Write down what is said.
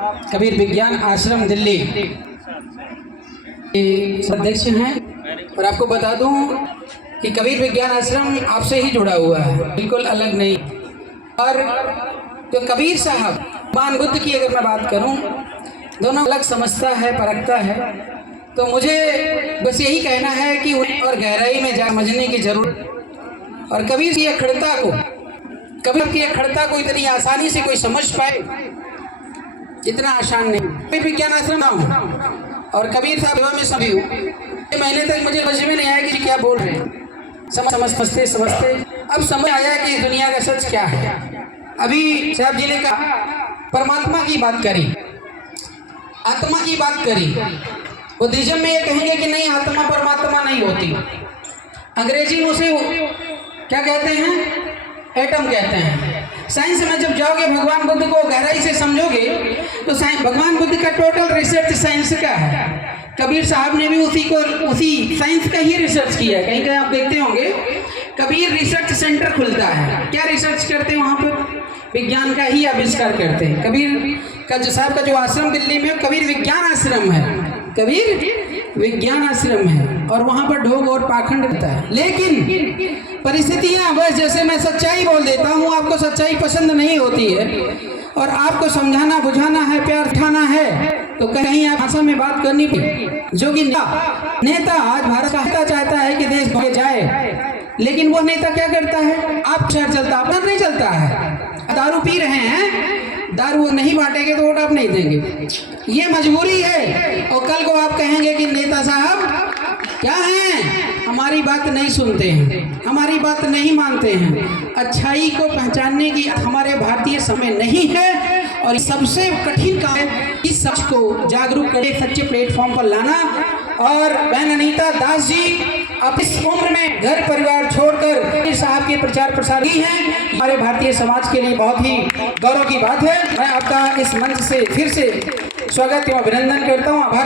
कबीर विज्ञान आश्रम दिल्ली अध्यक्ष हैं। और आपको बता दूं कि कबीर विज्ञान आश्रम आपसे ही जुड़ा हुआ है, बिल्कुल अलग नहीं। और जो कबीर साहब, भगवान बुद्ध की अगर मैं बात करूं, दोनों अलग समझता है, परखता है। तो मुझे बस यही कहना है कि उन्हें और गहराई में समझने की जरूरत। और कबीर की अखंडता को, कबीर की अखंडता को इतनी आसानी से कोई समझ पाए, इतना आसान नहीं। कबीर विज्ञान आश्रम हूँ और कबीर साहब में सभी हूँ। महीने तक मुझे समझ में नहीं आया कि क्या बोल रहे हैं। समझते अब समझ आया कि दुनिया का सच क्या है। अभी साहब जी ने कहा परमात्मा की बात करी, आत्मा की बात करी। बुद्धिज्म में ये कहेंगे कि नहीं, आत्मा परमात्मा नहीं होती। अंग्रेजी में उसे क्या कहते हैं, एटम कहते हैं। साइंस में जब जाओगे, भगवान बुद्ध को गहराई से समझोगे तो भगवान बुद्ध का टोटल रिसर्च साइंस का है। कबीर साहब ने भी उसी साइंस का ही रिसर्च किया है। कहीं कहीं आप देखते होंगे कबीर रिसर्च सेंटर खुलता है। क्या रिसर्च करते हैं वहाँ पर? विज्ञान का ही आविष्कार करते हैं। कबीर का जो साहब का जो आश्रम दिल्ली में, कबीर विज्ञान आश्रम है, कबीर विज्ञान आश्रम है। और वहाँ पर ढोंग और पाखंड रहता है। लेकिन परिस्थितियाँ बस, जैसे मैं सच्चाई बोल देता हूँ, आपको सच्चाई पसंद नहीं होती है और आपको समझाना बुझाना है, प्यार उठाना है, तो कहीं आप भाषा में बात करनी पड़ेगी। जो कि नेता आज भारत का चाहता है कि देश भागे जाए, लेकिन वो नेता क्या करता है? आप शहर चलता, अपना नहीं चलता है। दारू पी रहे हैं, दारू वो नहीं बांटेंगे तो वोट आप नहीं देंगे, ये मजबूरी है। और कल को आप कहेंगे कि नेता साहब क्या हैं, हमारी बात नहीं सुनते हैं, हमारी बात नहीं मानते हैं। अच्छाई को पहचानने की हमारे भारतीय समय नहीं है। और सबसे कठिन काम है इस सच को जागरूक करके सच्चे प्लेटफॉर्म पर लाना। और बहन अनीता दास जी अब इस उम्र में घर परिवार छोड़कर कबीर साहब के प्रचार प्रसार की हैं, हमारे भारतीय समाज के लिए बहुत ही गौरव की बात है। मैं आपका इस मंच से फिर से स्वागत एवं अभिनंदन करता हूँ।